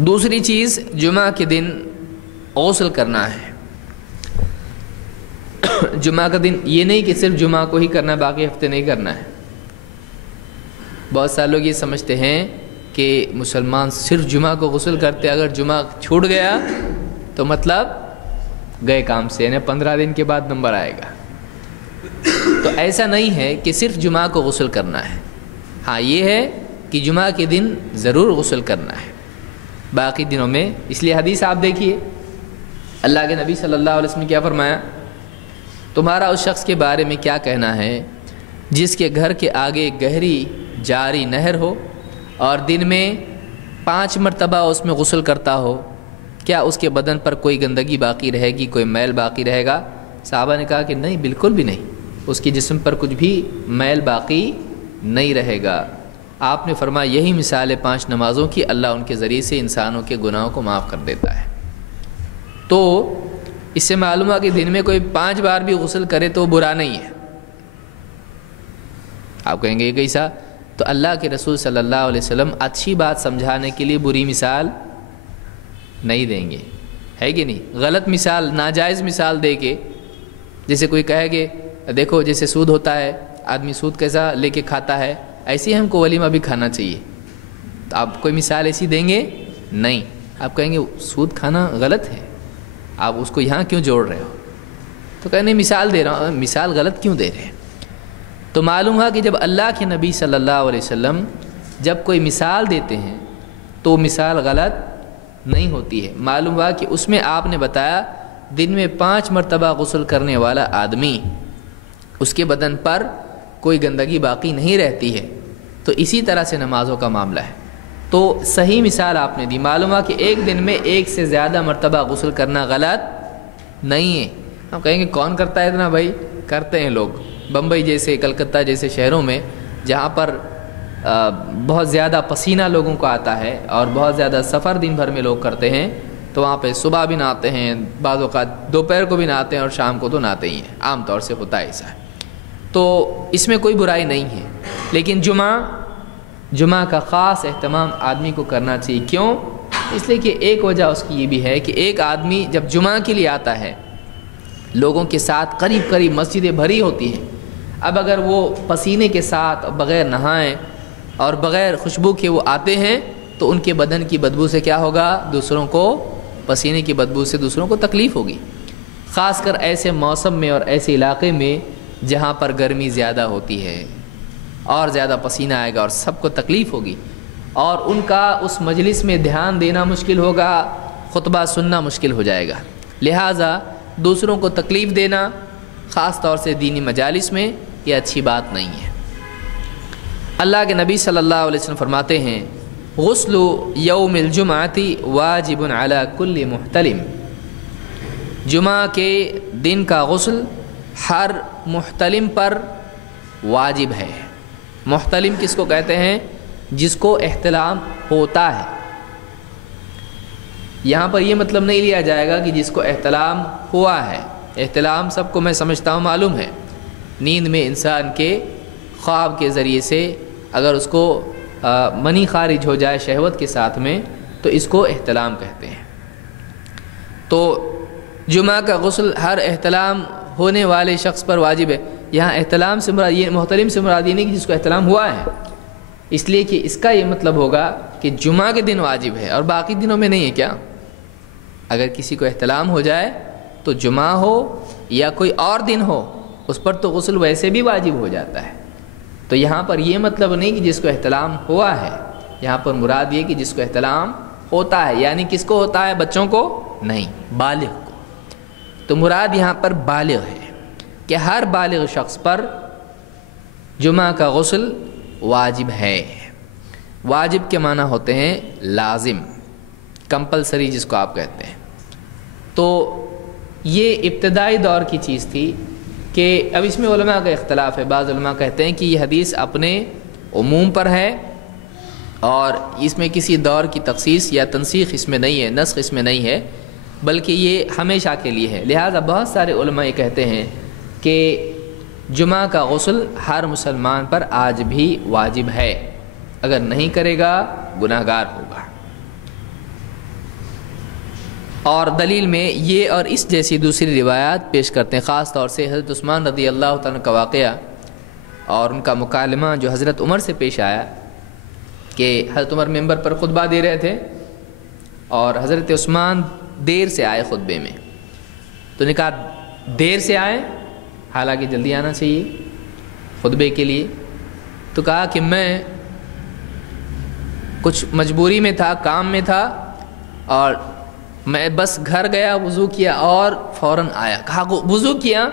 دوسری چیز جمعہ کے دن غسل کرنا ہے۔ جمعہ کا دن یہ نہیں کہ صرف جمعہ کو ہی کرنا ہے، باقی ہفتے نہیں کرنا ہے۔ بہت سارے لوگ یہ سمجھتے ہیں کہ مسلمان صرف جمعہ کو غسل کرتے، اگر جمعہ چھوٹ گیا تو مطلب گئے کام سے، یعنی 15 دن کے بعد نمبر آئے گا۔ تو ایسا نہیں ہے کہ صرف جمعہ کو غسل کرنا ہے۔ ہاں یہ ہے کہ جمعہ کے دن ضرور غسل کرنا ہے، باقی دنوں میں۔ اس لیے حدیث آپ دیکھیے، اللہ کے نبی صلی اللہ علیہ وسلم نے کیا فرمایا؟ تمہارا اس شخص کے بارے میں کیا کہنا ہے جس کے گھر کے آگے گہری جاری نہر ہو اور دن میں 5 مرتبہ اس میں غسل کرتا ہو، کیا اس کے بدن پر کوئی گندگی باقی رہے گی، کوئی میل باقی رہے گا؟ صحابہ نے کہا کہ نہیں، بالکل بھی نہیں، اس کے جسم پر کچھ بھی میل باقی نہیں رہے گا۔ آپ نے فرمایا یہی مثال ہے 5 نمازوں کی، اللہ ان کے ذریعے سے انسانوں کے گناہوں کو معاف کر دیتا ہے۔ تو اس سے معلوم ہوا کہ دن میں کوئی 5 بار بھی غسل کرے تو برا نہیں ہے۔ آپ کہیں گے یہ کیسا؟ تو اللہ کے رسول صلی اللہ علیہ وسلم اچھی بات سمجھانے کے لیے بری مثال نہیں دیں گے، ہے کہ نہیں؟ غلط مثال، ناجائز مثال دے کے، جیسے کوئی کہے کہ دیکھو جیسے سود ہوتا ہے، آدمی سود کیسا لے کے کھاتا ہے، ایسے ہی ہم کو ولیمہ بھی کھانا چاہیے۔ تو آپ کوئی مثال ایسی دیں گے نہیں، آپ کہیں گے سود کھانا غلط ہے، آپ اس کو یہاں کیوں جوڑ رہے ہو؟ تو کہنے مثال دے رہا ہوں، مثال غلط کیوں دے رہے ہیں؟ تو معلوم ہوا کہ جب اللہ کے نبی صلی اللہ علیہ وسلم جب کوئی مثال دیتے ہیں تو مثال غلط نہیں ہوتی ہے۔ معلوم ہوا کہ اس میں آپ نے بتایا دن میں 5 مرتبہ غسل کرنے والا آدمی، اس کے بدن پر کوئی گندگی باقی نہیں رہتی ہے۔ تو اسی طرح سے نمازوں کا معاملہ ہے، تو صحیح مثال آپ نے دی۔ معلوم ہوا کہ ایک دن میں 1 سے زیادہ مرتبہ غسل کرنا غلط نہیں ہے۔ ہم کہیں گے کون کرتا ہے اتنا؟ بھائی کرتے ہیں لوگ، بمبئی جیسے، کلکتہ جیسے شہروں میں جہاں پر بہت زیادہ پسینہ لوگوں کو آتا ہے اور بہت زیادہ سفر دن بھر میں لوگ کرتے ہیں، تو وہاں پہ صبح بھی نہاتے ہیں، بعض اوقات دوپہر کو بھی نہاتے ہیں اور شام کو تو نہاتے ہی ہیں، عام طور سے ہوتا ہے ایسا۔ تو اس میں کوئی برائی نہیں ہے، لیکن جمعہ کا خاص اہتمام آدمی کو کرنا چاہیے۔ کیوں؟ اس لیے کہ ایک وجہ اس کی یہ بھی ہے کہ ایک آدمی جب جمعہ کے لیے آتا ہے، لوگوں کے ساتھ قریب قریب مسجدیں بھری ہوتی ہیں، اب اگر وہ پسینے کے ساتھ بغیر نہائیں اور بغیر خوشبو کے وہ آتے ہیں تو ان کے بدن کی بدبو سے کیا ہوگا؟ دوسروں کو، پسینے کی بدبو سے دوسروں کو تکلیف ہوگی، خاص کر ایسے موسم میں اور ایسے علاقے میں جہاں پر گرمی زیادہ ہوتی ہے، اور زیادہ پسینہ آئے گا اور سب کو تکلیف ہوگی، اور ان کا اس مجلس میں دھیان دینا مشکل ہوگا، خطبہ سننا مشکل ہو جائے گا۔ لہٰذا دوسروں کو تکلیف دینا، خاص طور سے دینی مجالس میں، یہ اچھی بات نہیں ہے۔ اللہ کے نبی صلی اللہ علیہ وسلم فرماتے ہیں غسل یوم الجمعۃ واجب علی کل محتلم، جمعہ کے دن کا غسل ہر محتلم پر واجب ہے۔ محتلم کس کو کہتے ہیں؟ جس کو احتلام ہوتا ہے۔ یہاں پر یہ مطلب نہیں لیا جائے گا کہ جس کو احتلام ہوا ہے۔ احتلام سب کو میں سمجھتا ہوں معلوم ہے، نیند میں انسان کے خواب کے ذریعے سے اگر اس کو منی خارج ہو جائے شہوت کے ساتھ میں تو اس کو احتلام کہتے ہیں۔ تو جمعہ کا غسل ہر احتلام ہونے والے شخص پر واجب ہے۔ یہاں احتلام سے مراد، یہ محتلم سے مراد یہ نہیں کہ جس کو احتلام ہوا ہے، اس لیے کہ اس کا یہ مطلب ہوگا کہ جمعہ کے دن واجب ہے اور باقی دنوں میں نہیں ہے کیا؟ اگر کسی کو احتلام ہو جائے تو جمعہ ہو یا کوئی اور دن ہو، اس پر تو غسل ویسے بھی واجب ہو جاتا ہے۔ تو یہاں پر یہ مطلب نہیں کہ جس کو احتلام ہوا ہے، یہاں پر مراد یہ کہ جس کو احتلام ہوتا ہے، یعنی کس کو ہوتا ہے؟ بچوں کو نہیں، بالغ کو۔ تو مراد یہاں پر بالغ ہے کہ ہر بالغ شخص پر جمعہ کا غسل واجب ہے۔ واجب کے معنی ہوتے ہیں لازم، کمپلسری جس کو آپ کہتے ہیں۔ تو یہ ابتدائی دور کی چیز تھی کہ اب اس میں علماء کا اختلاف ہے۔ بعض علماء کہتے ہیں کہ یہ حدیث اپنے عموم پر ہے اور اس میں کسی دور کی تخصیص یا تنسیخ اس میں نہیں ہے، نسخ اس میں نہیں ہے، بلکہ یہ ہمیشہ کے لیے ہے۔ لہٰذا بہت سارے علماء یہ کہتے ہیں کہ جمعہ کا غسل ہر مسلمان پر آج بھی واجب ہے، اگر نہیں کرے گا گناہگار ہوگا۔ اور دلیل میں یہ اور اس جیسی دوسری روایات پیش کرتے ہیں، خاص طور سے حضرت عثمان رضی اللہ تعالیٰ کا واقعہ اور ان کا مکالمہ جو حضرت عمر سے پیش آیا کہ حضرت عمر ممبر پر خطبہ دے رہے تھے اور حضرت عثمان دیر سے آئے خطبے میں، تو نے کہا دیر سے آئے حالانکہ جلدی آنا چاہیے خطبے کے لیے، تو کہا کہ میں کچھ مجبوری میں تھا، کام میں تھا، اور میں بس گھر گیا، وضو کیا اور فوراً آیا۔ کہا وضو کیا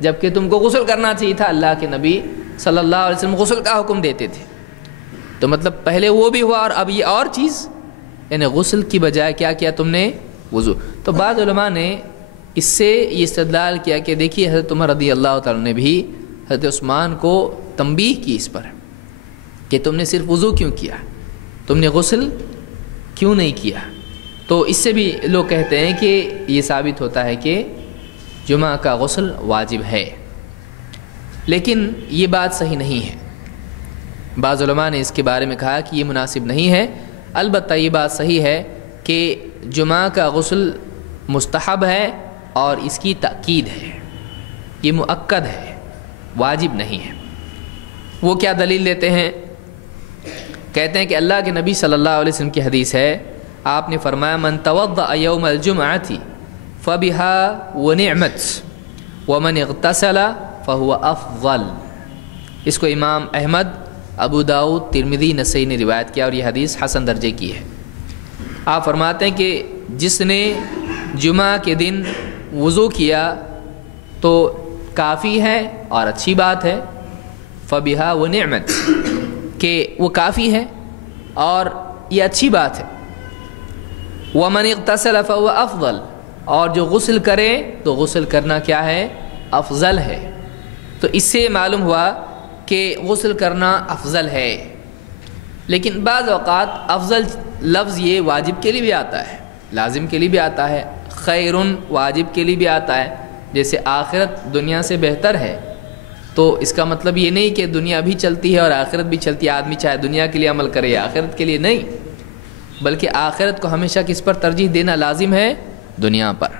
جبکہ تم کو غسل کرنا چاہیے تھا، اللہ کے نبی صلی اللہ علیہ وسلم غسل کا حکم دیتے تھے، تو مطلب پہلے وہ بھی ہوا اور اب یہ اور چیز، یعنی غسل کی بجائے کیا کیا تم نے؟ وضو۔ تو بعض علماء نے اس سے یہ استدلال کیا کہ دیکھیے حضرت عمر رضی اللہ تعالیٰ نے بھی حضرت عثمان کو تنبیہ کی اس پر کہ تم نے صرف وضو کیوں کیا، تم نے غسل کیوں نہیں کیا۔ تو اس سے بھی لوگ کہتے ہیں کہ یہ ثابت ہوتا ہے کہ جمعہ کا غسل واجب ہے، لیکن یہ بات صحیح نہیں ہے۔ بعض علماء نے اس کے بارے میں کہا کہ یہ مناسب نہیں ہے، البتہ یہ بات صحیح ہے کہ جمعہ کا غسل مستحب ہے اور اس کی تاکید ہے، یہ مؤکد ہے، واجب نہیں ہے۔ وہ کیا دلیل دیتے ہیں؟ کہتے ہیں کہ اللہ کے نبی صلی اللہ علیہ وسلم کی حدیث ہے، آپ نے فرمایا من توضأ یوم الجمعۃ فبها ونعمت ومن اغتسل فهو افضل۔ اس کو امام احمد، ابو داؤد، ترمذی، نسائی نے روایت کیا اور یہ حدیث حسن درجے کی ہے۔ آپ فرماتے ہیں کہ جس نے جمعہ کے دن وضو کیا تو کافی ہے اور اچھی بات ہے، فبها ونعمت، کہ وہ کافی ہے اور یہ اچھی بات ہے، ومن اغتسل فهو افضل، اور جو غسل کرے تو غسل کرنا کیا ہے؟ افضل ہے۔ تو اس سے معلوم ہوا کہ غسل کرنا افضل ہے، لیکن بعض اوقات افضل لفظ یہ واجب کے لیے بھی آتا ہے، لازم کے لیے بھی آتا ہے، خیرن واجب کے لیے بھی آتا ہے، جیسے آخرت دنیا سے بہتر ہے، تو اس کا مطلب یہ نہیں کہ دنیا بھی چلتی ہے اور آخرت بھی چلتی ہے، آدمی چاہے دنیا کے لیے عمل کرے یا آخرت کے لیے، نہیں، بلکہ آخرت کو ہمیشہ کس پر ترجیح دینا لازم ہے؟ دنیا پر۔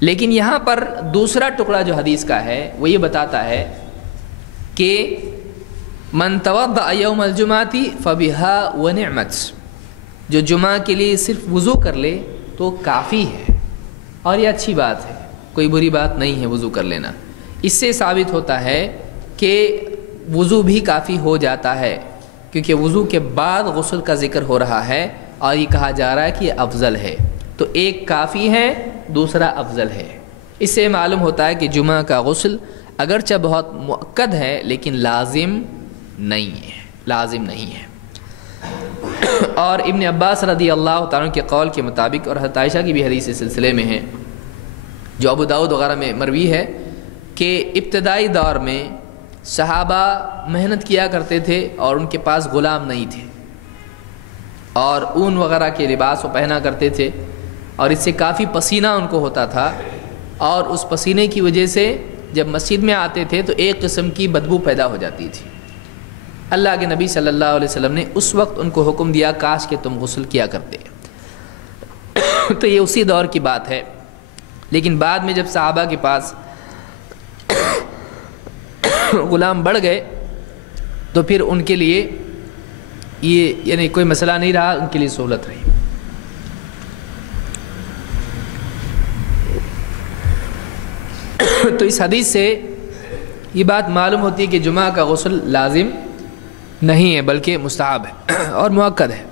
لیکن یہاں پر دوسرا ٹکڑا جو حدیث کا ہے وہ یہ بتاتا ہے کہ من توضأ یوم الجمعۃ فبها ونعمت، جو جمعہ کے لیے صرف وضو کر لے تو کافی ہے اور یہ اچھی بات ہے، کوئی بری بات نہیں ہے وضو کر لینا۔ اس سے ثابت ہوتا ہے کہ وضو بھی کافی ہو جاتا ہے، کیونکہ وضو کے بعد غسل کا ذکر ہو رہا ہے اور یہ کہا جا رہا ہے کہ یہ افضل ہے، تو ایک کافی ہے، دوسرا افضل ہے۔ اس سے معلوم ہوتا ہے کہ جمعہ کا غسل اگرچہ بہت مؤکد ہے لیکن لازم نہیں ہے، لازم نہیں ہے۔ اور ابن عباس رضی اللہ تعالیٰ کے قول کے مطابق، اور حضرت عائشہ کی بھی حدیث اس سلسلے میں ہے جو ابو داؤد وغیرہ میں مروی ہے، کہ ابتدائی دور میں صحابہ محنت کیا کرتے تھے اور ان کے پاس غلام نہیں تھے، اور اون وغیرہ کے لباس وہ پہنا کرتے تھے، اور اس سے کافی پسینہ ان کو ہوتا تھا، اور اس پسینے کی وجہ سے جب مسجد میں آتے تھے تو ایک قسم کی بدبو پیدا ہو جاتی تھی۔ اللہ کے نبی صلی اللہ علیہ وسلم نے اس وقت ان کو حکم دیا کاش کہ تم غسل کیا کرتے۔ تو یہ اسی دور کی بات ہے، لیکن بعد میں جب صحابہ کے پاس غلام بڑھ گئے تو پھر ان کے لیے یہ یعنی کوئی مسئلہ نہیں رہا، ان کے لیے سہولت رہی۔ تو اس حدیث سے یہ بات معلوم ہوتی ہے کہ جمعہ کا غسل لازم نہیں ہے بلکہ مستحب ہے اور مؤکد ہے۔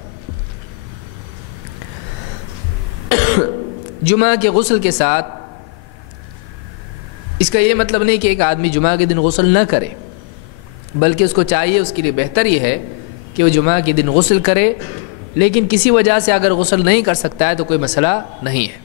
جمعہ کے غسل کے ساتھ اس کا یہ مطلب نہیں کہ ایک آدمی جمعہ کے دن غسل نہ کرے، بلکہ اس کو چاہیے، اس کے لیے بہتر یہ ہے کہ وہ جمعہ کے دن غسل کرے، لیکن کسی وجہ سے اگر غسل نہیں کر سکتا ہے تو کوئی مسئلہ نہیں ہے۔